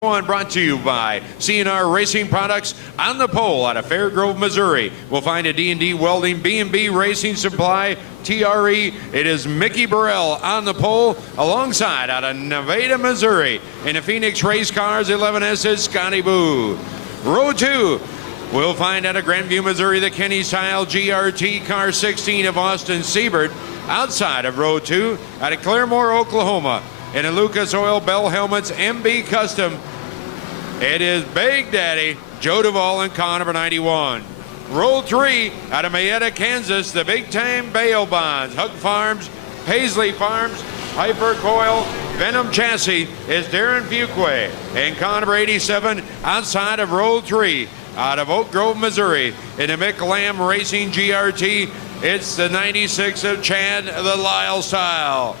One brought to you by CNR Racing Products on the pole out of Fairgrove, Missouri. We'll find a D&D Welding, B&B Racing Supply, TRE. It is Mickey Burrell on the pole alongside out of Nevada, Missouri. In the Phoenix Race Cars 11S is Scotty Boo. Row 2, we'll find out of Grandview, Missouri, the Kenny Style GRT Car 16 of Austin Siebert. Outside of Row 2, out of Claremore, Oklahoma. In a Lucas Oil Bell Helmets MB Custom, it is Big Daddy Joe Duvall in car number 91. Row 3, out of Mayetta, Kansas, the Big Time Bail Bonds, Hug Farms, Paisley Farms, Hyper Coil, Venom Chassis is Darren Fuquay. In car number 87, outside of Row 3, out of Oak Grove, Missouri, in the Mick Lamb Racing GRT, it's the 96 of Chad the Lyle Style.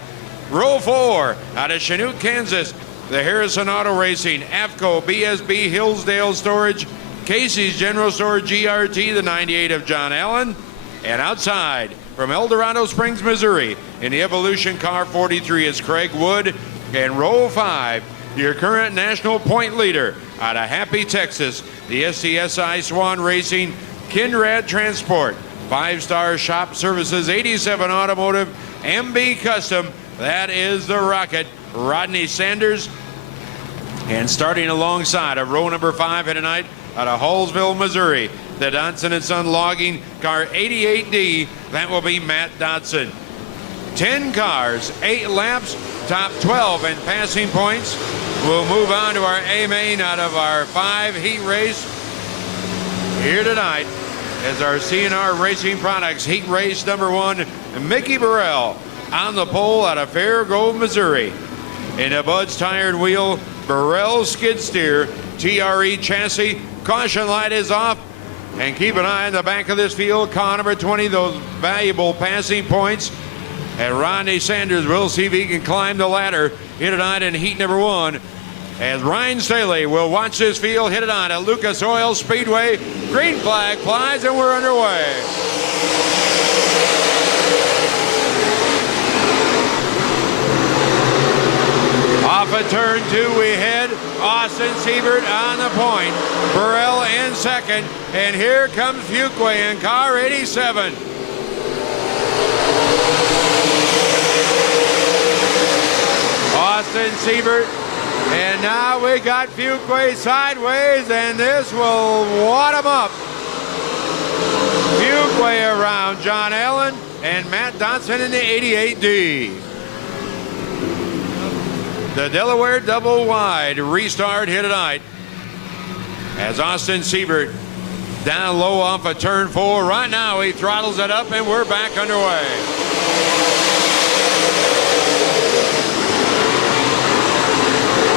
Row 4, out of Chinook, Kansas, the Harrison Auto Racing, AFCO, BSB, Hillsdale Storage, Casey's General Store GRT, the 98 of John Allen. And outside, from El Dorado Springs, Missouri, in the Evolution Car 43 is Craig Wood. And Row 5, your current national point leader, out of Happy, Texas, the SCSI Swan Racing, Kinrad Transport, 5-star shop services, 87 Automotive, MB Custom, that is the Rocket, Rodney Sanders. And starting alongside of row number 5 here tonight out of Hallsville, Missouri, the Dodson & Son Logging Car 88D, that will be Matt Dodson. 10 cars, 8 laps, top 12 in passing points. We'll move on to our A main out of our 5 heat race here tonight as our CNR Racing Products heat race number 1, Mickey Burrell on the pole out of Fairgrove, Missouri. In a Bud's Tire and Wheel Burrell skid steer TRE chassis. Caution light is off. And keep an eye on the back of this field. Car number 20, those valuable passing points. And Rodney Sanders, will see if he can climb the ladder here tonight in heat number 1. As Ryan Staley will watch this field hit it on at Lucas Oil Speedway. Green flag flies and we're underway. Off of turn 2 we head. Austin Siebert on the point. Burrell in second. And here comes Fuquay in car 87. Austin Siebert. And now we got Fuquay sideways, and this will wad him up. Fuquay around John Allen and Matt Dodson in the 88D. The Delaware double wide restart here tonight as Austin Siebert down low off of turn 4. Right now he throttles it up and we're back underway.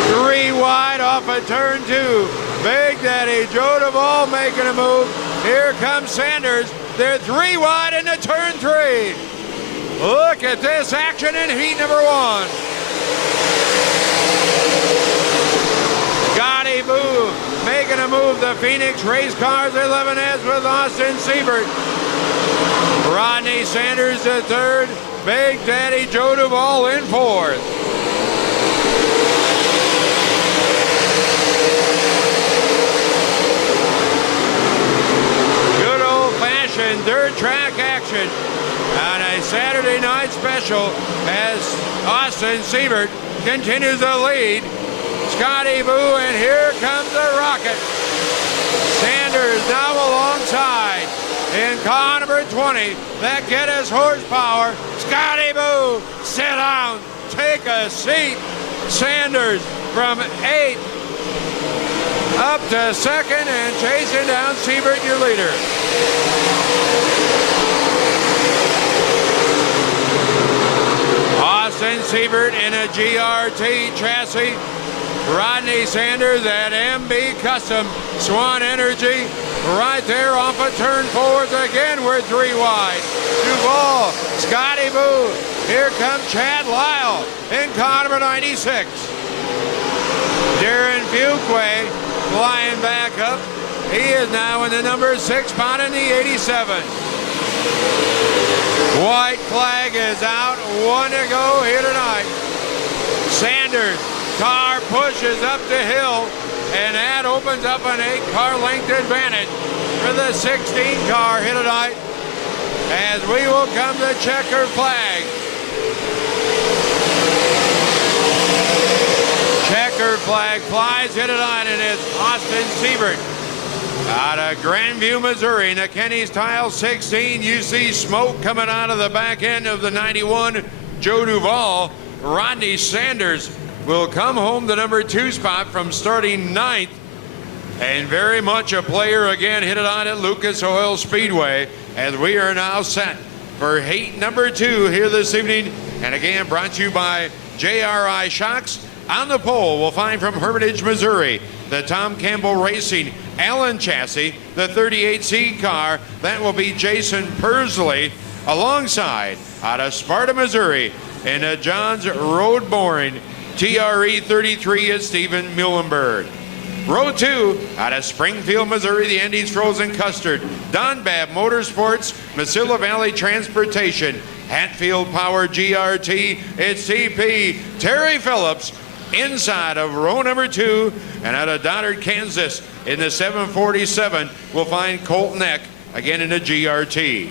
Three wide off of turn 2. Big Daddy Joe Duvall making a move. Here comes Sanders. They're 3 wide into turn 3. Look at this action in heat number 1. Scotty Boo making a move. The Phoenix Race Cars 11S with Austin Siebert. Rodney Sanders the 3rd. Big Daddy Joe Duvall in 4th. Good old-fashioned dirt track action on a Saturday night special as Austin Siebert continues the lead. Scotty Boo, and here comes the Rocket. Sanders now alongside in car number 20. That get his horsepower. Scotty Boo, sit down, take a seat. Sanders from 8th up to 2nd and chasing down Siebert, your leader. Austin Siebert in a GRT chassis. Rodney Sanders at MB Custom, Swan Energy, right there off of turn 4. Again, we're 3 wide. Duvall, Scotty Boo. Here comes Chad Lyle in car number 96. Darren Fuquay flying back up. He is now in the number 6 spot in the 87. White flag is out. 1 to go here tonight. Sanders, car pushes up the hill, and that opens up an 8-car length advantage for the 16 car here tonight, as we will come to checkered flag. Checkered flag flies here tonight, and it's Austin Siebert out of Grandview, Missouri. In the Kenny's Tile 16, you see smoke coming out of the back end of the 91 Joe Duvall. Rodney Sanders will come home the number 2 spot from starting 9th, and very much a player again hit it on at Lucas Oil Speedway, as we are now set for heat number 2 here this evening, and again brought to you by JRI Shocks. On the pole, we'll find from Hermitage, Missouri, the Tom Campbell Racing Allen chassis, the 38C car. That will be Jason Persley, alongside out of Sparta, Missouri, in a John's Road Boring TRE 33 is Stephen Muhlenberg. Row 2, out of Springfield, Missouri, the Andes Frozen Custard, Don Babb Motorsports, Mesilla Valley Transportation, Hatfield Power GRT, it's TP, Terry Phillips, inside of row number 2, and out of Doddard, Kansas, in the 747, we'll find Colton Eck, again in a GRT.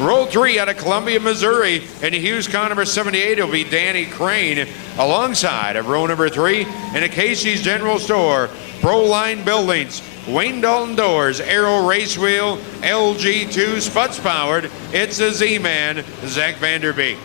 Row 3 out of Columbia, Missouri, in Hughes car number 78, it'll be Danny Crane, alongside of row number 3, in a Casey's General Store, Proline Buildings, Wayne Dalton Doors, Aero Race Wheel, LG2 Sputs Powered, it's a Z-Man, Zach Vanderbeek.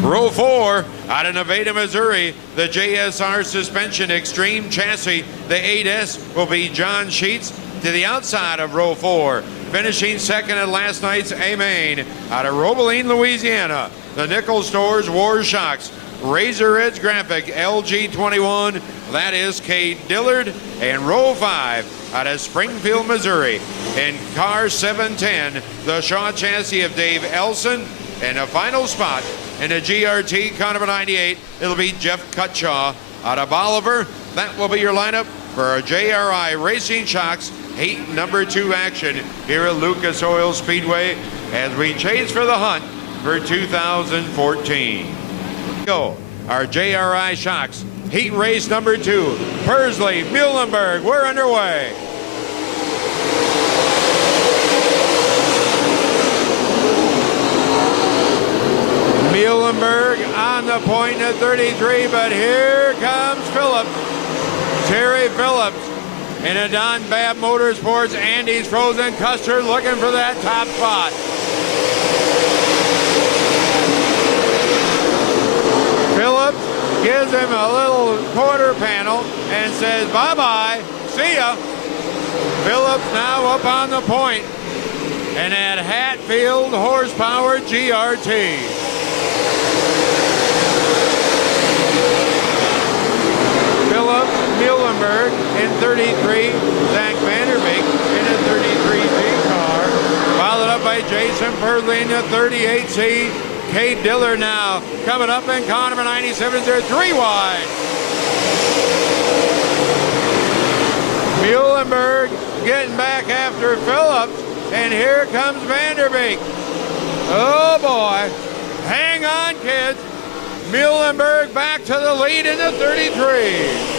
Row 4, out of Nevada, Missouri, the JSR Suspension Extreme Chassis, the 8S, will be John Sheets. To the outside of row 4, finishing second at last night's A-Main, out of Robeline, Louisiana, the Nickel Stores War Shocks, Razor Edge Graphic LG21, that is Kate Dillard. And row 5, out of Springfield, Missouri, in car 710, the Shaw chassis of Dave Elson. And a final spot in a GRT car number 98, it'll be Jeff Cutshaw out of Bolivar. That will be your lineup for our JRI Racing Shocks heat number 2 action here at Lucas Oil Speedway, as we chase for the hunt for 2014. Go, our JRI Shocks heat race number 2, Persley, Muhlenberg, we're underway. Muhlenberg on the point at 33, but here comes Phillips. Terry Phillips in a Don Babb Motorsports Andes Frozen Custard, looking for that top spot. Phillips gives him a little quarter panel and says bye-bye, see ya. Phillips now up on the point, and at Hatfield Horsepower GRT. Muhlenberg in 33, Zach Vanderbeek in a 33C car, followed up by Jason Persley in the 38C. Kate Dillard now coming up in car number 97. They're 3 wide. Muhlenberg getting back after Phillips, and here comes Vanderbeek. Oh boy, hang on kids. Muhlenberg back to the lead in the 33.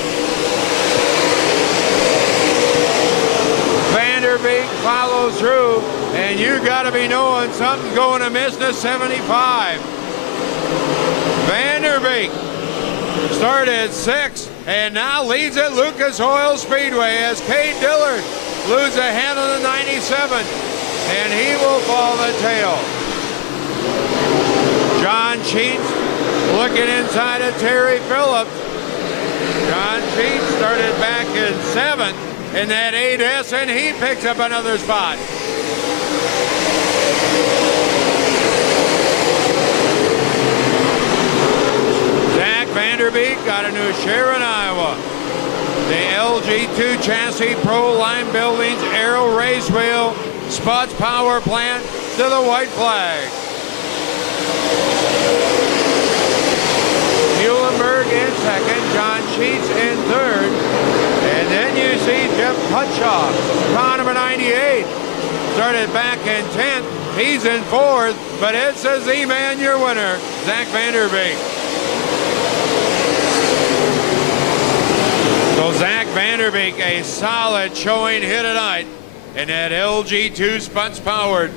Vanderbeek follows through, and you got to be knowing something's going to miss the 75. Vanderbeek started 6 and now leads at Lucas Oil Speedway as Kate Dillard loses a hand on the 97, and he will fall the tail. John Sheets looking inside of Terry Phillips. John Sheets started back in 7th in that 8S, and he picks up another spot. Zach Vanderbeek got a new share in Iowa. The LG2 chassis, Proline Buildings, Aero Race Wheel, Spuds Power Plant to the white flag. Muhlenberg in second, John Sheets in third, and then you see Jeff Cutshaw, car number 98, started back in 10th, he's in 4th, but it's a Z-Man, your winner, Zach Vanderbeek. Vanderbeek, a solid showing here tonight in that LG2 Spots powered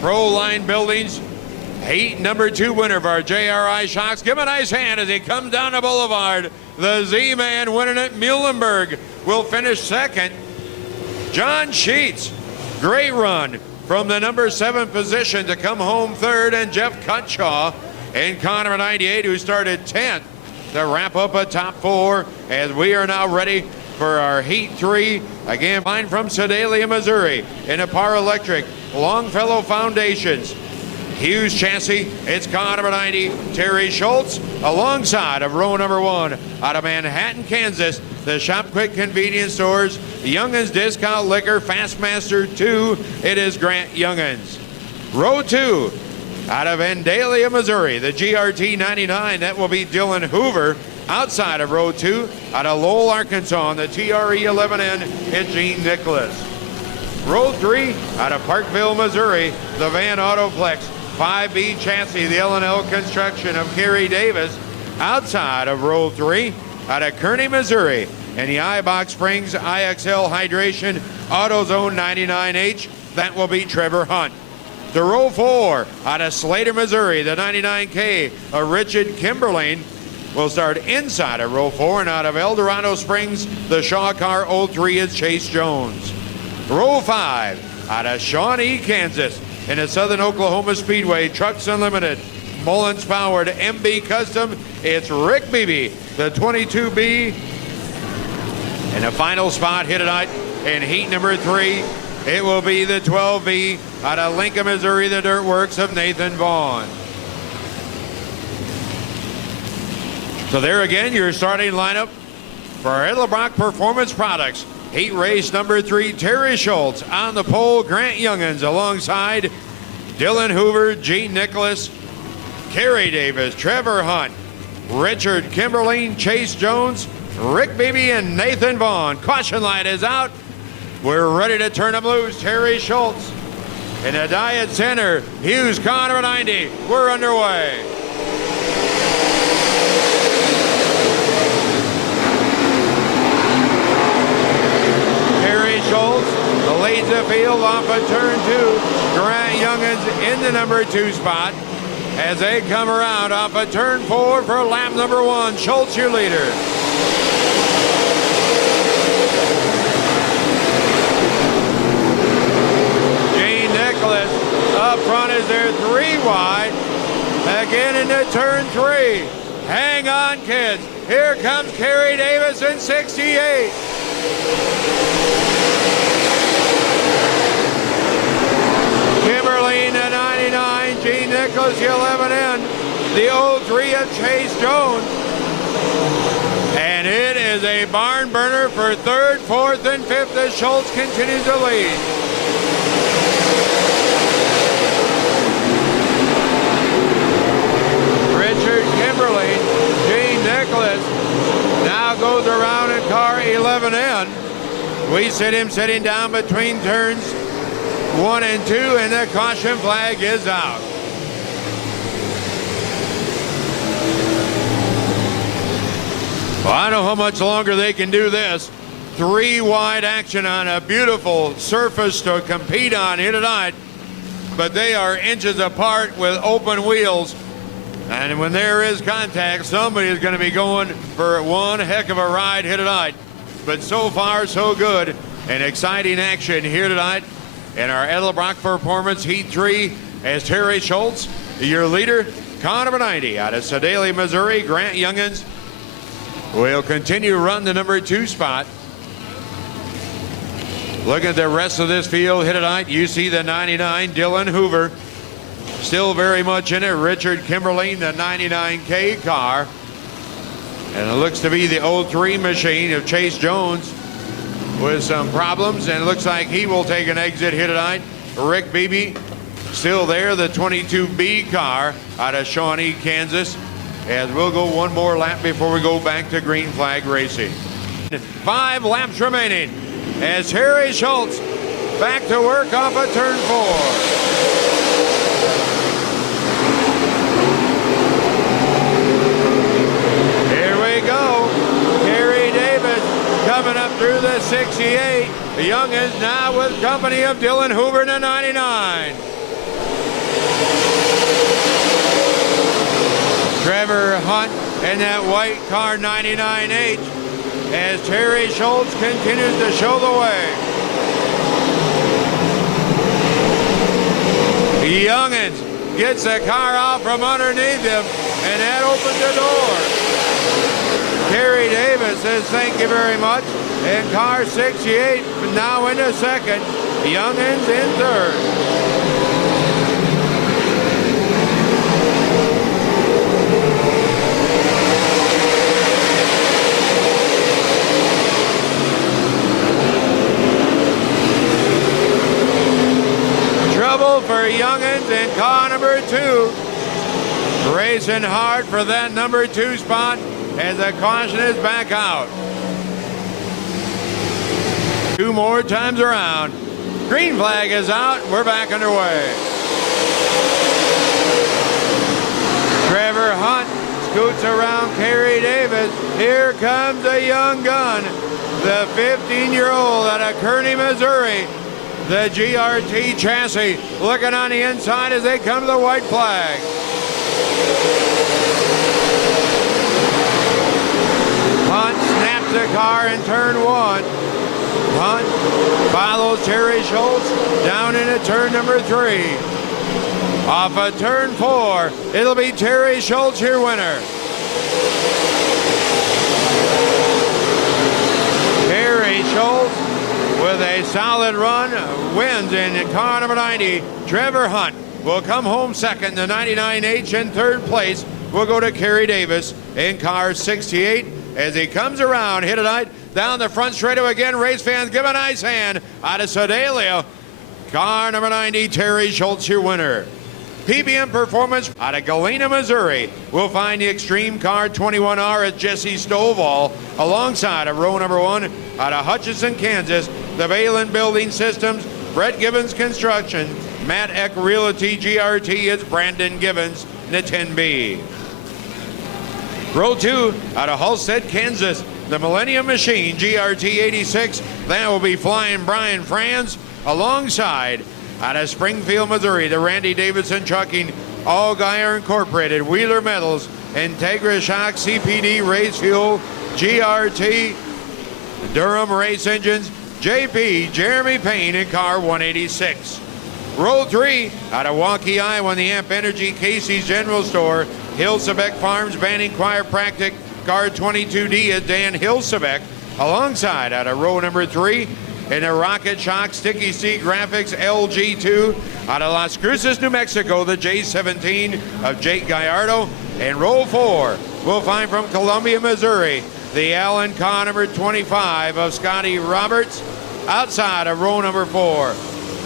Pro Line Buildings heat number 2 winner of our JRI Shocks. Give him a nice hand as he comes down the boulevard. The Z-Man winning it. Muhlenberg will finish second. John Sheets, great run from the number 7 position to come home third, and Jeff Cutshaw in car number 98, who started 10th, to wrap up a top 4 as we are now ready for our Heat 3. Again, line from Sedalia, Missouri, in a Par Electric, Longfellow Foundations, Hughes chassis. It's car number 90, Terry Schultz, alongside of row number 1 out of Manhattan, Kansas, the Shop Quick Convenience Stores, Youngins Discount Liquor, Fastmaster 2, it is Grant Youngins. Row 2 out of Vandalia, Missouri, the GRT 99, that will be Dylan Hoover. Outside of row 2 out of Lowell, Arkansas, on the TRE 11N, it's Gene Nicholas. Row 3 out of Parkville, Missouri, the Van Autoplex 5B chassis, the L&L Construction of Kerry Davis. Outside of row 3 out of Kearney, Missouri, and the iBox Springs IXL Hydration AutoZone 99H, that will be Trevor Hunt. To row 4 out of Slater, Missouri, the 99K of Richard Kimberlin will start inside of row 4, and out of El Dorado Springs, the Shaw Car 03 is Chase Jones. Row 5 out of Shawnee, Kansas, in the Southern Oklahoma Speedway Trucks Unlimited Mullins powered MB Custom, it's Rick Beebe, the 22B. In the final spot here tonight in heat number 3, it will be the 12B out of Lincoln, Missouri, the Dirt Works of Nathan Vaughn. So there again, your starting lineup for Edelbrock Performance Products. Heat race number 3, Terry Schultz on the pole, Grant Youngins alongside Dylan Hoover, Gene Nicholas, Kerry Davis, Trevor Hunt, Richard Kimberlin, Chase Jones, Rick Beebe, and Nathan Vaughn. Caution light is out. We're ready to turn them loose. Terry Schultz in the Diet Center, Hughes car number 90. We're underway. Leads the field off of turn 2. Grant Youngins in the number 2 spot as they come around off of turn 4 for lap number 1. Schultz, your leader. Gene Nicholas up front as they're 3 wide. Again into turn 3. Hang on, kids. Here comes Kerry Davis in 68. Kimberlin at 99, Gene Nicholas, the 11N, the 03 of Chase Jones. And it is a barn burner for 3rd, 4th, and 5th as Schultz continues to lead. Richard Kimberlin, Gene Nicholas now goes around in car 11N. We see him sitting down between turns 1 and 2, and the caution flag is out. Well, I don't know how much longer they can do this. 3 wide action on a beautiful surface to compete on here tonight, but they are inches apart with open wheels. And when there is contact, somebody is going to be going for one heck of a ride here tonight. But so far, so good. An exciting action here tonight in our Edelbrock Performance Heat 3 as Terry Schultz, your leader. Car number 90 out of Sedalia, Missouri, Grant Youngins will continue to run the number 2 spot. Looking at the rest of this field here tonight, you see the 99, Dylan Hoover, still very much in it. Richard Kimberlin, the 99K car. And it looks to be the 03 machine of Chase Jones with some problems, and it looks like he will take an exit here tonight. Rick Beebe still there, the 22B car out of Shawnee, Kansas, as we'll go one more lap before we go back to green flag racing. 5 laps remaining as Harry Schultz back to work off of turn 4. Coming up through the 68, the youngins now with company of Dylan Hoover in the 99. Trevor Hunt in that white car 99H as Terry Schultz continues to show the way. The youngins gets the car out from underneath him, and that opens the door. Kerry Davis says thank you very much. And car 68 now into second. The youngins in third. Trouble for youngins in car number 2. Racing hard for that number 2 spot as the caution is back out. 2 more times around. Green flag is out. We're back underway. Trevor Hunt scoots around Kerry Davis. Here comes a young gun, the 15-year-old out of Kearney, Missouri. The GRT chassis looking on the inside as they come to the white flag. Hunt snaps the car in turn 1. Hunt follows Terry Schultz down into turn number 3. Off of turn 4, it'll be Terry Schultz, your winner. Terry Schultz with a solid run wins in car number 90. Trevor Hunt will come home second. The 99H in third place will go to Kerry Davis in car 68 as he comes around. Hit a night down the front straightaway again. Race fans give a nice hand out of Sedalia. Car number 90, Terry Schultz, your winner. PBM Performance out of Galena, Missouri. We'll find the Extreme Car 21R at Jesse Stovall alongside of row number 1 out of Hutchinson, Kansas. The Valen Building Systems, Brett Gibbons Construction, Matt Eck Realty GRT is Brandon Gibbons in the 10B. Row 2 out of Halstead, Kansas. The Millennium Machine GRT 86. That will be flying Brian Franz alongside out of Springfield, Missouri. The Randy Davidson Trucking, All Geyer Incorporated, Wheeler Metals, Integra Shock CPD Race Fuel GRT, Durham Race Engines, JP Jeremy Payne in car 186. Row 3 out of Waukee, Iowa, the Amp Energy Casey's General Store, Hilsebeck Farms Banning Chiropractic, car 22D is Dan Hilsebeck, alongside out of row number 3 in the Rocket Shock Sticky Seat Graphics LG2 out of Las Cruces, New Mexico, the J17 of Jake Gallardo. And row 4 we'll find from Columbia, Missouri, the Allen car number 25 of Scotty Roberts outside of row number 4.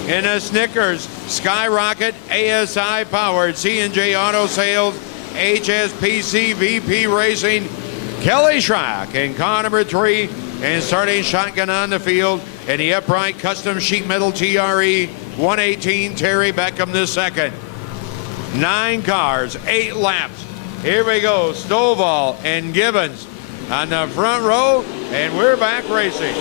In a Snickers Skyrocket ASI powered C&J Auto Sales HSPC VP Racing, Kelly Schrock in car number 3, and starting shotgun on the field in the upright custom sheet metal TRE 118, Terry Beckham the second. 9 cars, 8 laps. Here we go, Stovall and Gibbons on the front row, and we're back racing.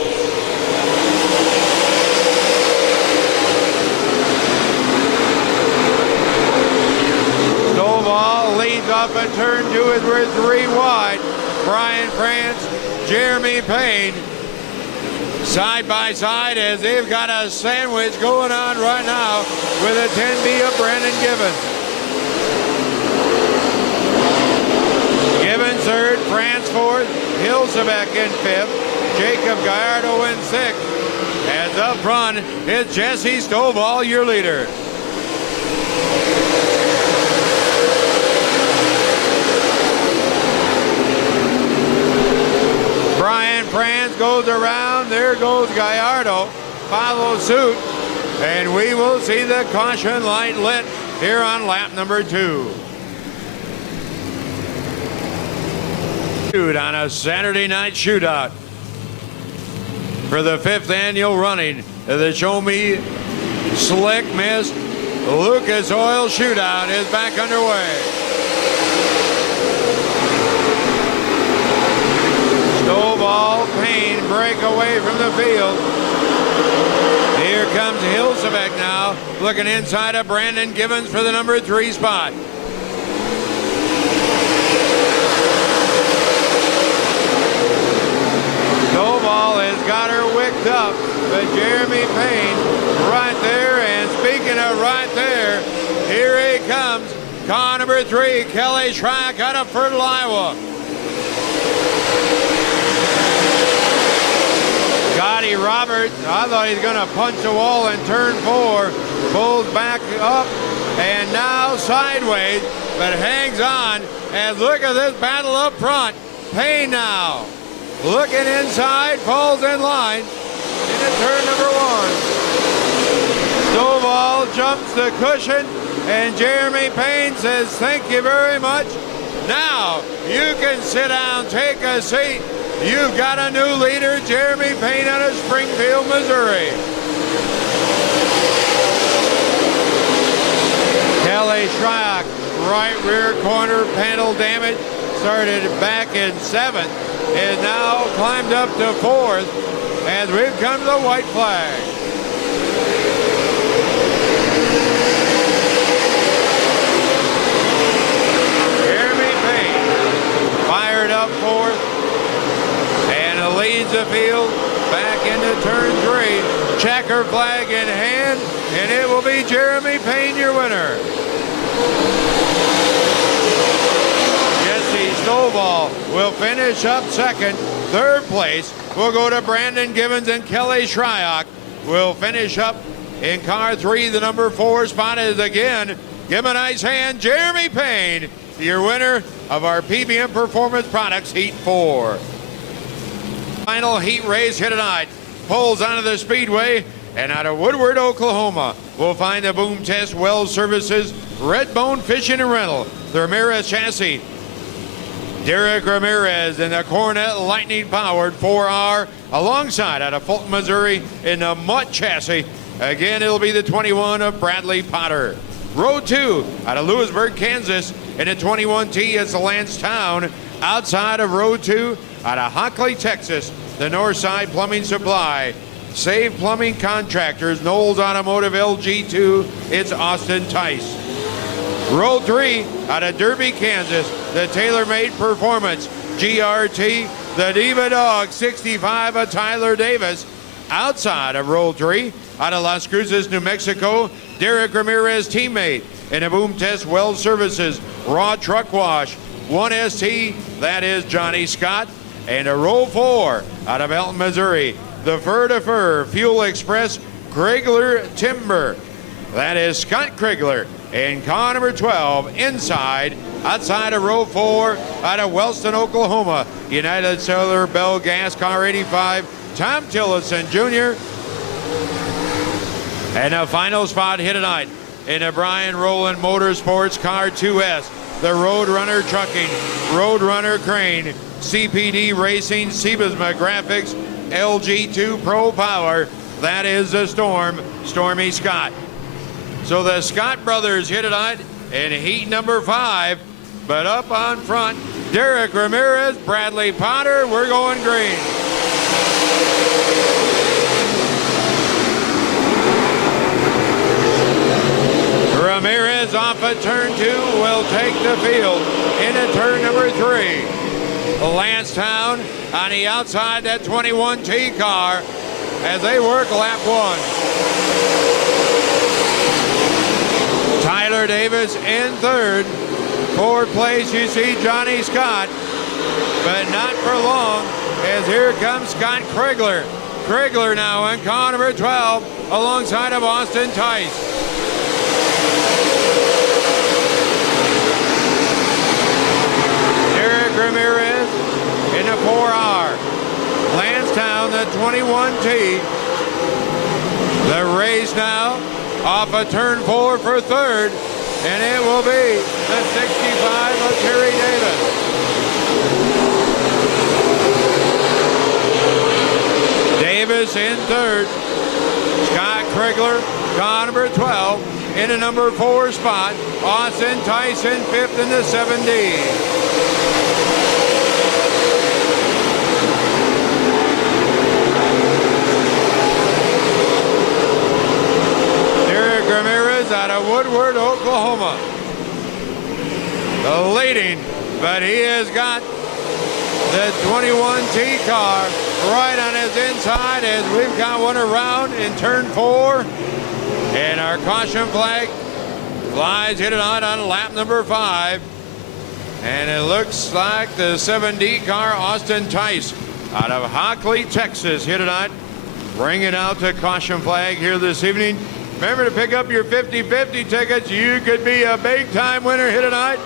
Stovall leads off at turn 2 as we're 3 wide. Brian France, Jeremy Payne, side by side as they've got a sandwich going on right now with a 10B of Brandon Gibbons. Gibbons third, France fourth, Hilsebeck in fifth, Jacob Gallardo in sixth. As up front is Jesse Stovall, your leader. Brian France goes around, there goes Gallardo, follows suit, and we will see the caution light lit here on lap number 2. On a Saturday night shootout for the 5th annual running of the Show Me Slick Mist Lucas Oil Shootout is back underway. Stovall, Payne, Bray, break away from the field. Here comes Hilsebeck now, looking inside of Brandon Gibbons for the number 3 spot. Stovall has got her wicked up, but Jeremy Payne right there, and speaking of right there, here he comes, car number 3, Kelly Schrack out of Fertile, Iowa. Scotty Roberts, I thought he's going to punch the wall in turn 4, pulls back up and now sideways, but hangs on, and look at this battle up front. Payne now looking inside, falls in line into turn number 1. Stovall jumps the cushion, and Jeremy Payne says, thank you very much. Now you can sit down, take a seat. You've got a new leader, Jeremy Payne out of Springfield, Missouri. Kelly Schrack, right rear corner panel damage, started back in 7th, is now climbed up to 4th as we've come to the white flag. Jeremy Payne fired up 4th and leads the field back into turn 3. Checker flag in hand, and it will be Jeremy Payne your winner. Stovall will finish up 2nd. 3rd place will go to Brandon Gibbons, and Kelly Schrack will finish up in car 3. The number 4 spot is again, give a nice hand, Jeremy Payne, your winner of our PBM Performance Products Heat 4. Final heat race here tonight. Pulls onto the speedway, and out of Woodward, Oklahoma, we'll find the Boom Test Well Services Redbone Fishing and Rental, the Ramirez chassis. Derek Ramirez in the Cornet Lightning powered 4R, alongside out of Fulton, Missouri in the Mutt chassis. Again, it'll be the 21 of Bradley Potter. Road 2 out of Lewisburg, Kansas in the 21T is the Lance Town. Outside of Road 2 out of Hockley, Texas, the Northside Plumbing Supply. Save Plumbing Contractors, Knowles Automotive LG2, it's Austin Tice. Road 3 out of Derby, Kansas, the TaylorMade Performance GRT, the Diva Dog 65 of Tyler Davis. Outside of Road 3 out of Las Cruces, New Mexico, Derek Ramirez teammate in a Boom Test Well Services Raw Truck Wash 1ST, that is Johnny Scott. And a Row 4 out of Elton, Missouri, the Fur to Fur Fuel Express Krigler Timber, that is Scott Krigler. And car number 12 inside, outside of Row 4 out of Wellston, Oklahoma, United Cellular Bell Gas car 85, Tom Tillotson Jr. And a final spot here tonight in a Brian Rowland Motorsports car 2S, the Roadrunner Trucking, Roadrunner Crane, CPD Racing, Sebasma Graphics, LG2 Pro Power, that is the Storm, Stormy Scott. So the Scott brothers here tonight in heat number 5, but up on front, Derek Ramirez, Bradley Potter, we're going green. Ramirez off at turn 2 will take the field into turn number 3. Lancetown on the outside, that 21T car as they work lap 1. Tyler Davis in 3rd. 4th place, you see Johnny Scott, but not for long, as here comes Scott Krigler. Krigler now in car number 12 alongside of Austin Tice. Derek Ramirez in a 4R. Lancetown, the 21T. The race now off of turn 4 for 3rd, and it will be the 65 of Terry Davis. Davis in 3rd. Scott Krigler, car number 12, in a number 4 spot. Austin Tyson 5th in the 7D. leading, but he has got the 21T car right on his inside as we've got one around in turn 4. And our caution flag flies, hit it on lap number 5. And it looks like the 7D car, Austin Tice, out of Hockley, Texas, hit it on. Bring it out to caution flag here this evening. Remember to pick up your 50-50 tickets. You could be a big-time winner here tonight.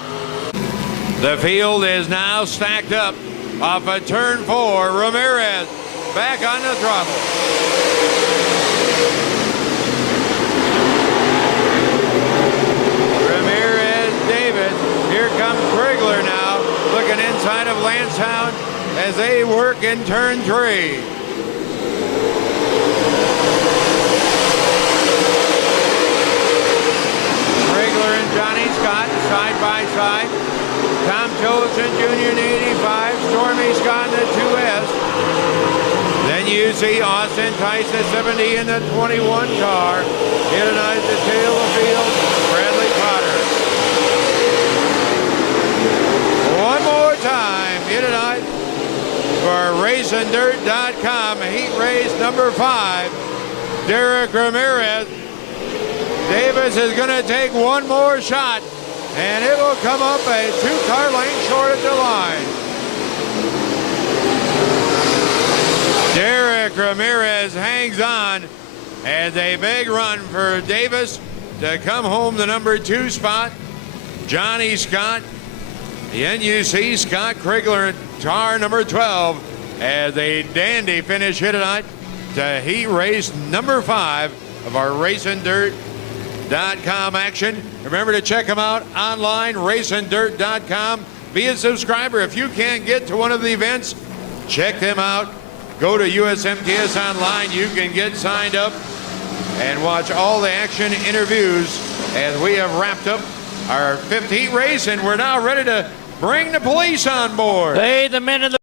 The field is now stacked up off of turn 4. Ramirez back on the throttle. Ramirez, David. Here comes Krigler now, looking inside of Lansdowne as they work in turn 3. Johnny Scott side by side. Tom Tolson Jr. in 85. Stormy Scott in the 2S. Then you see Austin Tice at 70 in the 21 car. Hit it at the tail of the field. Bradley Potter. One more time. Hit it out for RacingDirt.com. Heat race number 5. Derek Ramirez. Davis is going to take one more shot, and it will come up a 2-car length short at the line. Derek Ramirez hangs on as a big run for Davis to come home the number 2 spot. Johnny Scott, the NUC Scott Krigler, car number 12, as a dandy finish hit tonight to heat race number 5 of our RacingDirt.com action. Remember to check them out online, RacingDirt.com. Be a subscriber. If you can't get to one of the events, check them out. Go to USMTS online. You can get signed up and watch all the action interviews as we have wrapped up our 5th heat race, and we're now ready to bring the police on board. Hey, the men in the